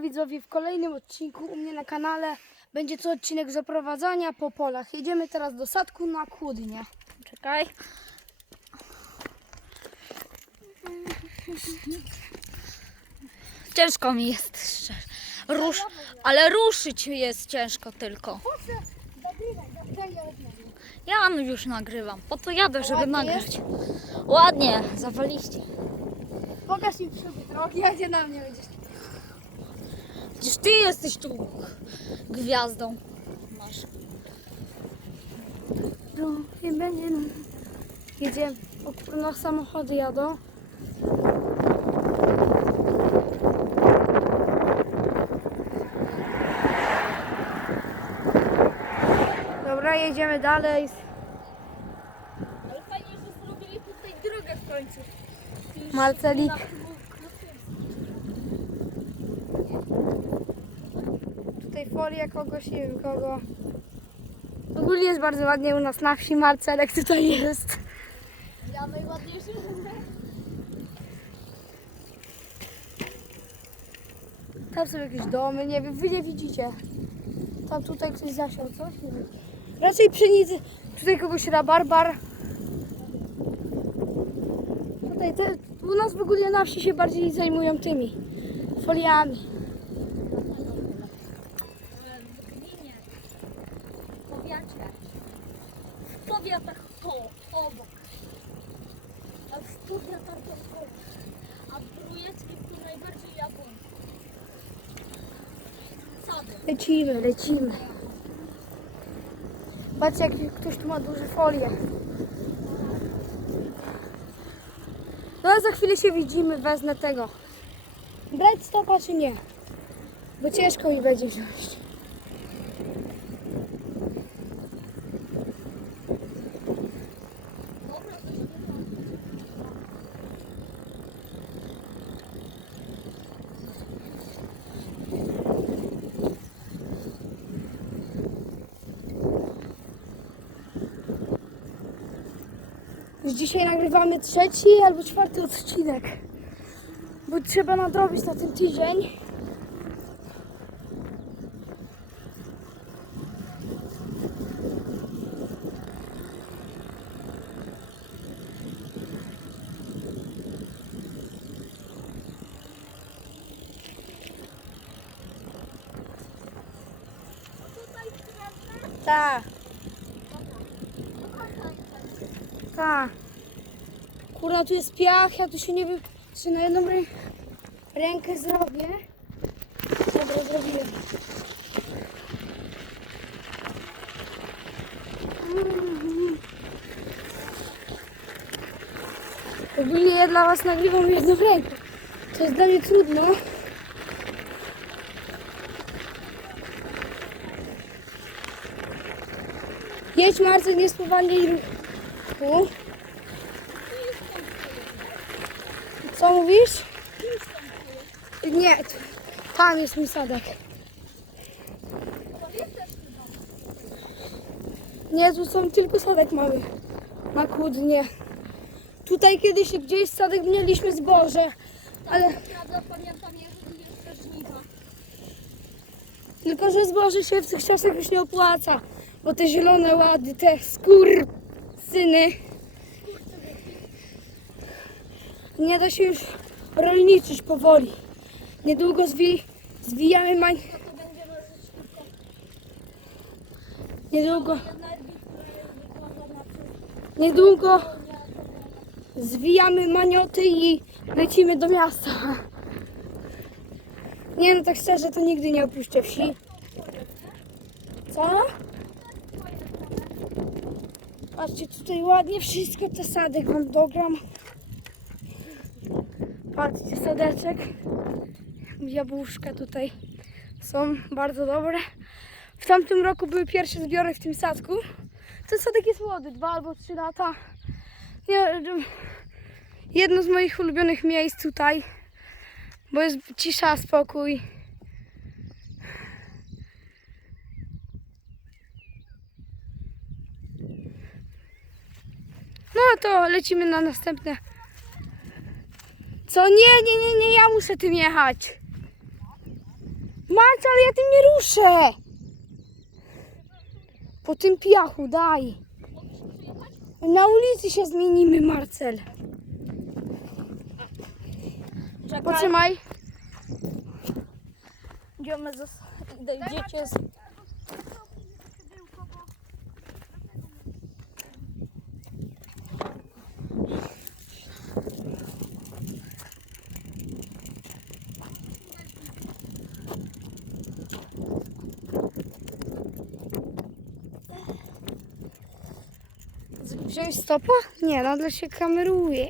Widzowie, w kolejnym odcinku u mnie na kanale będzie to odcinek zaprowadzania po polach. Jedziemy teraz do sadku na kłódnie. Czekaj. Ciężko mi jest szczerze. Rusz, ale ruszyć jest ciężko tylko. Ja już nagrywam. Po to jadę, żeby Ładnie nagrać. Ładnie, zawaliście. Pokaż mi przód drogi, a gdzie na mnie będziesz. Przecież ty jesteś tu gwiazdą. Masz. No i będzie. Jedziemy. O kurno, samochody jadą. Dobra, jedziemy dalej. Ale fajnie, że zrobili tutaj drogę w końcu. Marcelik. Folia kogoś, nie wiem kogo. Ogólnie jest bardzo ładnie u nas na wsi. Marcelek tutaj jest. Ja najładniejszy. Tam są jakieś domy, nie wiem, wy nie widzicie. Tam tutaj ktoś zasiał coś, nie wiem. Raczej pszenicy, tutaj kogoś rabarbar. Tutaj te, u nas w ogóle na wsi się bardziej zajmują tymi foliami. W gminie, w powiacie, w powiatach to, obok. A w powiatach to to. A w Brujeckim to najbardziej jabłon. Sady. Lecimy, lecimy. Patrzcie, jak ktoś tu ma duże folie. No a za chwilę się widzimy, wezmę tego. Brać stopa czy nie? Bo ciężko mi będzie wziąć. Już dzisiaj nagrywamy trzeci albo czwarty odcinek. Bo trzeba nadrobić na ten tydzień. Tak. Tak. Kurwa, tu jest piach, ja tu się nie wiem, czy na jedną rę... rękę zrobię. Dobra, zrobiłem. Ogólnie ja dla Was nagrywam jedną ręką. To jest dla mnie trudno. Jedź Marcin, nie spowalnij ruchu. Co mówisz? Nie, tam jest mój sadek. Nie, tu są tylko sadek mały. Na kłódnie. Tutaj kiedyś gdzieś sadek mieliśmy zboże, ale tylko, że zboże się w tych czasach już nie opłaca. Bo te zielone łady, te skór syny. Nie da się już rolniczyć powoli. Niedługo zwi, zwijamy mań... Niedługo, niedługo zwijamy manioty i lecimy do miasta. Nie no, tak szczerze, to nigdy nie opuszczę wsi. Co? Patrzcie, tutaj ładnie wszystko, te sadek wam dogram. Patrzcie, sadeczek. Jabłuszka tutaj są bardzo dobre. W tamtym roku były pierwsze zbiory w tym sadku. Ten sadek jest młody, dwa albo trzy lata. Jedno z moich ulubionych miejsc tutaj, bo jest cisza, spokój. To lecimy na następne. Co? Nie, nie, nie, nie, ja muszę tym jechać. Marta, ale ja tym nie ruszę! Po tym piachu, daj. Na ulicy się zmienimy, Marcel. Potrzymaj. Idziemy Dojdziecie z... Wziąć stopa? Nie, nadal się kameruje.